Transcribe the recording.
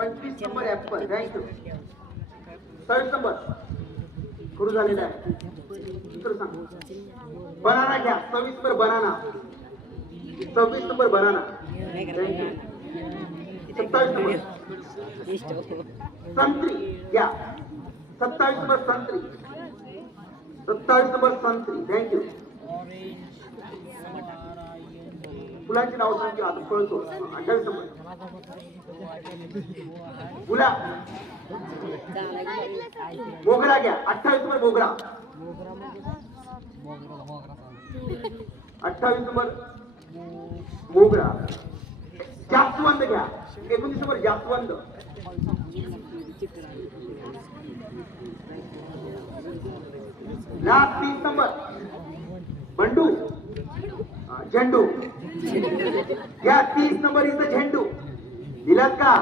25 number apple. Thank you. 27 number सुरू झालेला आहे. उत्तर सांग. बनाना घ्या. 26 number banana. 26 number banana. Thank you. 27 number संत्री घ्या. 27 नंबर संत्री. 27 नंबर संत्री. थँक्यू. फुलांची नाव सांग. आता कळतो. 28 नंबर गुलाब. मोगरा घ्या. 28 नंबर मोगरा. 28 नंबर मोगरा. जास्वंद घ्या. 19 नंबर जास्वंद. Last 30 number Bandu. झेंडू घ्या. 30 नंबर इथं झेंडू दिलात का?